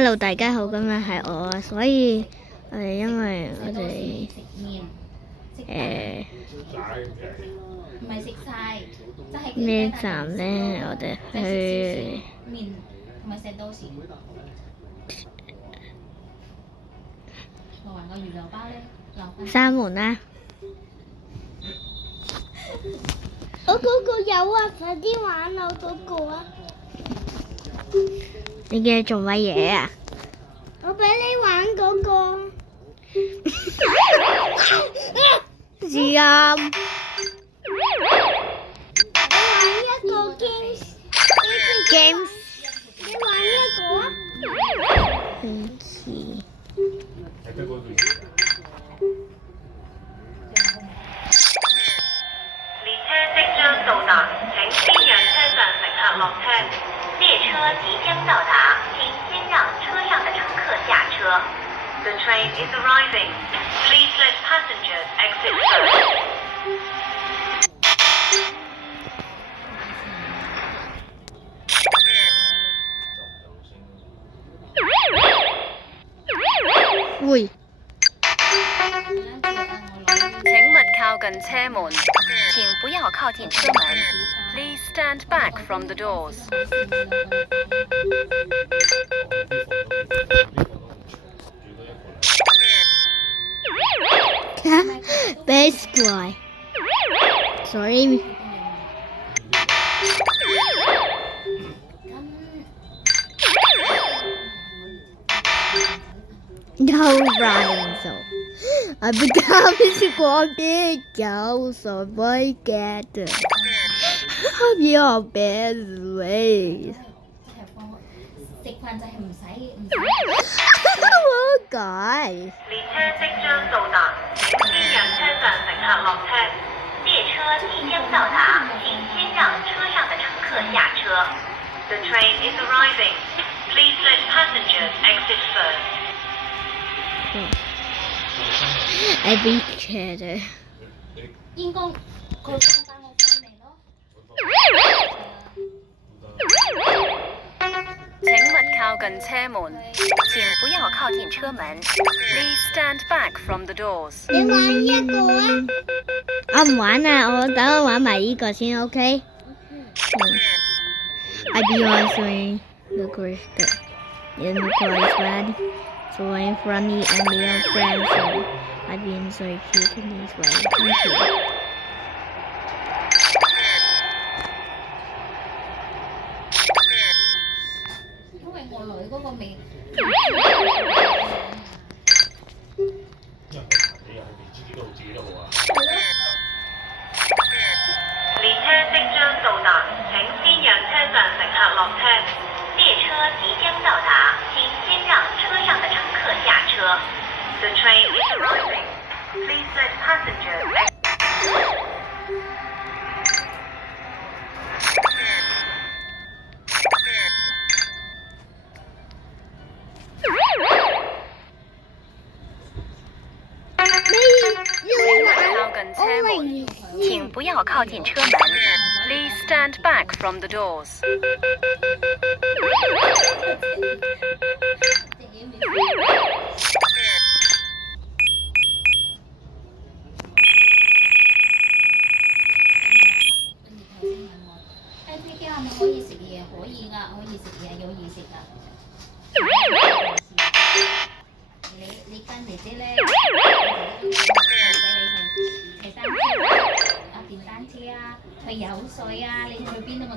Hello，大家好，今日係我啊，所以因為我哋唔係食晒，即係呢站咧，我哋去麵同埋食到時。我話個魚柳包咧，留翻。閂門啦。我嗰個有啊，快啲玩我嗰個啊！你嘅做乜嘢啊？我俾你玩嗰個。是啊。你玩一個 games。Games。你玩一個啊？唔似。列車即將到達，請先讓車上乘客落車。列車即將到達，請先讓車上的乘客下車。The train is arriving. Please let passengers exit first. 喂。請勿靠近車門，請不要靠近車門。Please stand back from the doors. Best boy. Sorry. No rhyme so. I become squatted down so I get your best way. 食飯就係唔使。我改。列車即將到達，請先讓車上乘客落車。列車即將到達，請先讓車上的乘客下車。The train is arriving. Please let passengers exit first. I beat Cheddar. 應該佢放帶我翻嚟咯。請勿靠近車門，請不要靠近車門。Please stand back from the doors. 你玩一個啊！我唔玩啊，我等我玩埋呢個先 ，OK？I be answering the question. In the car is red, so I'm funny and we are friends. So I've been so cute in this way. Thank you. 因為我女嗰個未。列車即將到達，請先讓車上乘客落車。列車即將到達，請先讓車上的乘客下車。The train is arriving. Please let passengers exit. 請勿靠近車門，請不要靠近車門。Please stand back from the doors. 飛機係咪可以食嘢？可以㗎，可以食嘢，有嘢食㗎。你跟姐姐咧，俾你去騎單車啊，電單車啊，去游水啊，你去邊度我？